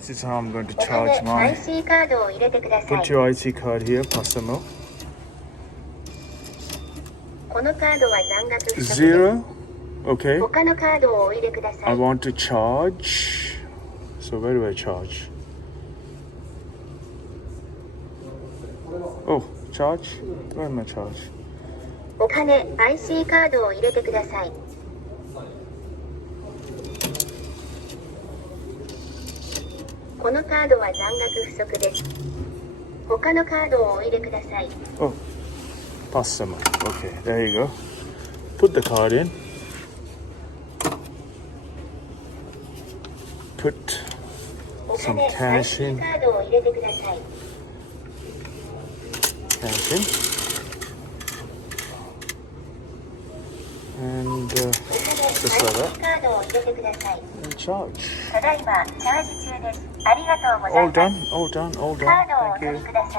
This is how I'm going to お金 charge my. IC カードを入れてくださ Put い。 your IC card here, customer. このカードは残額不足です。 Zero. Okay. 他のカードをお入れくださ I い。 want to charge. So where do I charge? Oh, charge. Where am I charge? お金 IC カードを入れてください。このカードは残額不足です。他のカードをお入れください。 Oh, customer. Okay, there you go. Put the card in. Put お some 金 cash IC in. カードを入れてください。 Cash in. And お金 just like IC カードを入れてください。 and charge. ただいまチャージ中です。ありがとうござい All ます。 done. All done. All カ done. ードをお Thank 取り you. ください。